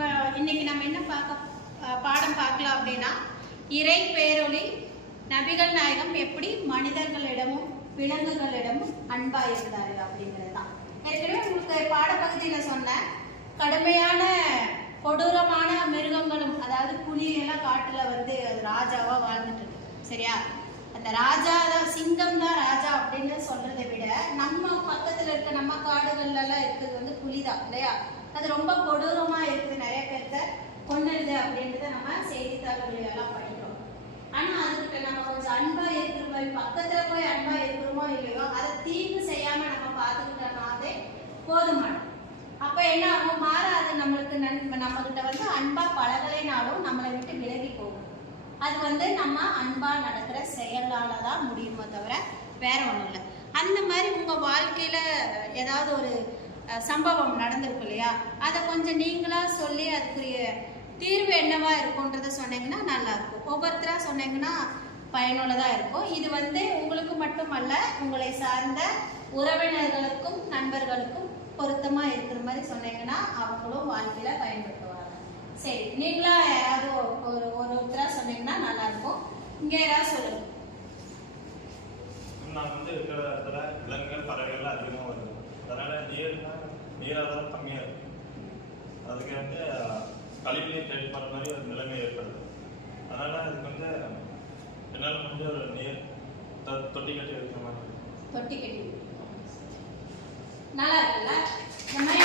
இப்போ இன்னைக்கு நம்ம என்ன பாடம் பார்க்கலாம் அப்படின்னா, இறை பேரொளி நபிகள் நாயகம் எப்படி மனிதர்களிடமும் விலங்குகளிடமும் அன்பா இருந்தாரு அப்படிங்கிறது தான். ஏற்கனவே உங்களுக்கு பாடப்பகுதியில் சொன்ன கடுமையான கொடூரமான மிருகங்களும், அதாவது புலியெல்லாம் காட்டுல வந்து ராஜாவா வாழ்ந்துட்டு இருக்கு. சரியா? அந்த ராஜா தான், சிங்கம் தான் ராஜா அப்படின்னு சொல்றதை விட நம்ம பக்கத்துல இருக்க நம்ம காடுகள்ல எல்லாம் இருக்கிறது வந்து புலிதான் இல்லையா? அது ரொம்ப கொடூரமா இருக்குது, நிறைய பேர்த்த கொன்னுடுது அப்படின்றத நம்ம செய்தித்தாள்கள் எல்லாம் படிக்கிறோம். ஆனா அதுக்கு நம்ம கொஞ்சம் அன்பா இருக்கிற மாதிரி, பக்கத்துல போய் அன்பா இருக்கிறோமோ இல்லையோ அதை தீங்கு செய்யாம நம்ம பார்த்துக்கிட்டோம்னாலே போதுமானது. அப்ப என்ன ஆகும், மாறாது நம்மளுக்கு நம்ம கிட்ட வந்து அன்பா பழகலைனாலும் நம்மளை விட்டு விலகி போகும். அது வந்து நம்ம அன்பா நடக்கிற செயலால தான் முடியுமோ தவிர வேற ஒன்றும் இல்லை. அந்த மாதிரி உங்க வாழ்க்கையில ஏதாவது ஒரு சம்பவம் நடந்திருக்கும் இல்லையா, அதை கொஞ்சம் நீங்களா சொல்லி அதுக்குரிய தீர்வு என்னவா இருக்கும்ன்றத சொன்னீங்கன்னா நல்லா இருக்கும். ஒவ்வொருத்தரா சொன்னீங்கன்னா பயனுள்ளதா இருக்கும். இது வந்து உங்களுக்கு மட்டுமல்ல, உங்களை சார்ந்த உறவினர்களுக்கும் நண்பர்களுக்கும் பொருத்தமா இருக்கிற மாதிரி சொன்னீங்கன்னா அவங்களும் வாழ்க்கையில பயன்படுத்துவாங்க. சரி, நீங்களா யாராவது ஒருத்தரா சொன்னீங்கன்னா நல்லா இருக்கும். இங்க யாராவது சொல்லுங்க. நான் வந்து இருக்கிற இடத்துல விலங்குகள் பறவைகள் அதிகமாக வருது, அதனால நீராதாரம் கம்மியாக இருக்கு. அதுக்கு வந்து கழிவுநீர் தேடி போகிற மாதிரி ஒரு நிலைமை ஏற்படுது. அதனால அதுக்கு வந்து என்னால் முடிஞ்ச ஒரு நீர் தொட்டி கட்டி வைக்கிற மாதிரி. தொட்டி கட்டி நல்லா இருக்குல்ல? இந்த மாதிரி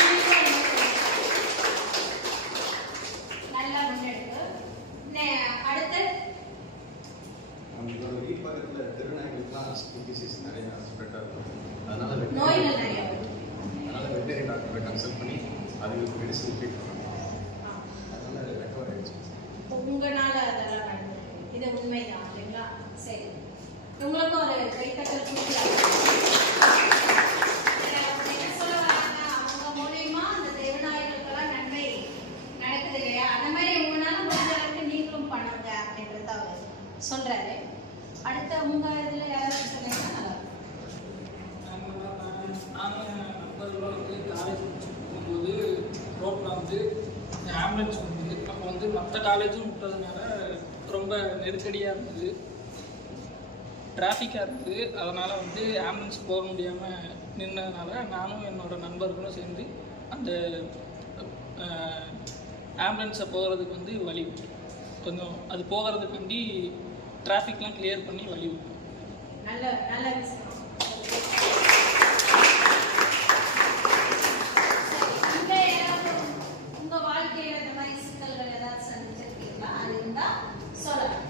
நல்லா முன்னெடுத்து அடுத்து வீட்டு பக்கத்தில் திருநாய்களுக்குலாம் டிசீஸ் நிறைய ஸ்ப்ரெட் ஆகும். அதனால நோய்கள் நிறைய வரும். அதனால வெட்டரி டாக்டரை கன்சல்ட் பண்ணி அதுக்கு மெடிசன் ட்ரீட் பண்ணணும். அதனால ரெக்கவர் ஆயிடுச்சு. உங்களால அதெல்லாம் நடந்தது, இது உண்மைதான் இல்லைங்களா? சரி, உங்களுக்கு ஒரு கைத்தட்டல் கொடுக்கலாம். என்ன சொல்ல வராங்க, அவங்க மூலியமா அந்த தெருநாய்களுக்கெல்லாம் நன்மை நடக்குது இல்லையா? அந்த மாதிரி உங்களால முடிஞ்ச அளவுக்கு நீங்களும் பண்ணுங்க அப்படின்றத அவர் சொல்றாரு. அடுத்த உங்க இதுல யாராவது சொன்னீங்கன்னா நல்லா இருக்கும். நாங்கள் நண்பர்களோட வந்து காலேஜ் போகும்போது ரோட்டில் வந்து ஆம்புலன்ஸ் வந்தது. அப்போ வந்து மற்ற காலேஜும் விட்டதுனால ரொம்ப நெருக்கடியாக இருந்தது, டிராஃபிக்காக இருந்தது. அதனால் வந்து ஆம்புலன்ஸ் போக முடியாமல் நின்றதுனால நானும் என்னோடய நண்பர்களும் சேர்ந்து அந்த ஆம்புலன்ஸை போகிறதுக்கு வந்து வழி கொஞ்சம் அது போகிறதுக்காண்டி டிராஃபிக்லாம் கிளியர் பண்ணி வழி விட்டோம். நல்ல நல்ல விஷயம். உங்க வாழ்க்கையில இந்த மாதிரி சிக்கல்கள் ஏதாவது சந்திச்சிருக்கீங்களா? அது இருந்தா சொல்லலாம்.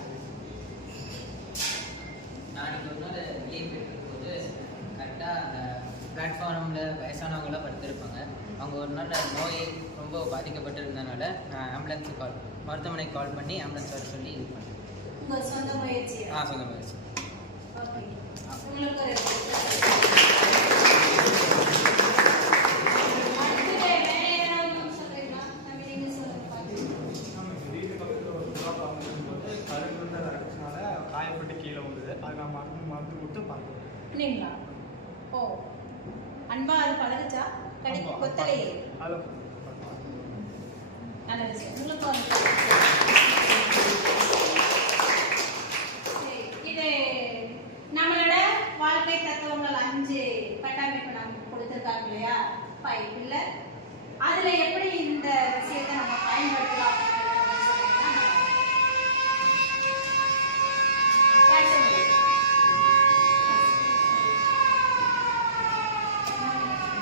நாளைக்கு ஒரு நாள் லீவ் போது கரெக்டாக அந்த பிளாட்ஃபார்மில் வயசானவங்களாம் படுத்திருப்பாங்க. அவங்க ஒரு நாள் நோய் ரொம்ப பாதிக்கப்பட்டிருந்தனால நான் ஆம்புலன்ஸுக்கு மருத்துவமனைக்கு கால் பண்ணி ஆம்புலன்ஸ் வர சொல்லி இது பண்ணேன். உங்கள் சொந்த முயற்சி? சொந்த முயற்சி. ஓகே, உங்களுக்கு காயப்பட்டு கீழே வந்தது, அது நான் மருந்து கொடுத்து பார்க்கணும். இல்லைங்களா? ஓ, அன்பா அது பழகுச்சா? கொத்தலையே நல்ல விஷயம். உங்களுக்கு இது நம்மளோட வாழ்க்கை தத்துவங்கள் 5 கட்டமைப்பு நமக்கு கொடுத்துருக்காங்க இல்லையா? 5 இல்ல, அதுல எப்படி இந்த விஷயத்தை நம்ம பயன்படுத்தலாம்?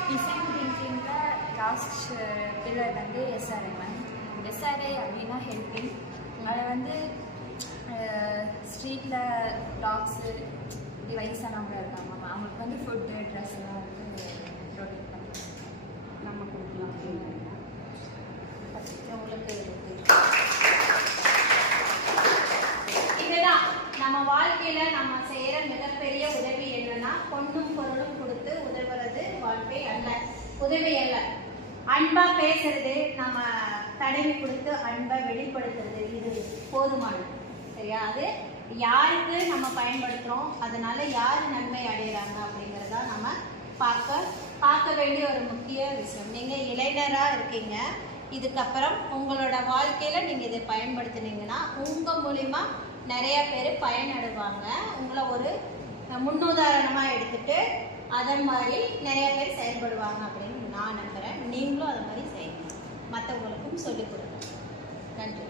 டிசைன் திங்கிங்கில் லாஸ்ட் பில்லர் வந்து எஸ்ஆர்ஐ அப்படின்னா ஹெல்பிங். அதில் வந்து ஸ்ட்ரீட்டில் டாக்ஸு இப்படி வயசானவங்க இருக்காங்க, அவங்களுக்கு வந்து ஃபுட்டு ட்ரெஸ் எல்லாம் வந்து ப்ரொடெக்ட் பண்ணலாம், நம்ம கொடுக்கலாம் அப்படின்னு உங்களுக்கு இதுதான் நம்ம வாழ்க்கையில நம்ம செய்யற மிகப்பெரிய உதவி என்னன்னா, பொண்ணும் பொருளும் கொடுத்து உதவுறது வாழ்க்கை அல்ல, உதவி அல்ல. அன்பா பேசுறது, நம்ம தடவி கொடுத்து அன்பை வெளிப்படுத்துறது, இது போதுமானது. சரியா? அது யாருக்கு நம்ம பயன்படுத்துறோம், அதனால யாரு நன்மை அடைகிறாங்க அப்படிங்கிறத நம்ம பார்க்க வேண்டிய ஒரு முக்கிய விஷயம். நீங்க இளைஞரா இருக்கீங்க, இதுக்கப்புறம் உங்களோட வாழ்க்கையில் நீங்கள் இதை பயன்படுத்தினீங்கன்னா உங்கள் மூலிமா நிறைய பேர் பயனடைவாங்க. உங்களை ஒரு முன்னுதாரணமாக எடுத்துட்டு அதன் மாதிரி நிறைய பேர் செயல்படுவாங்க அப்படின்னு நான் நம்புகிறேன். நீங்களும் அதை மாதிரி செய்யுங்க, மற்றவங்களுக்கும் சொல்லிக் கொடுங்க. நன்றி.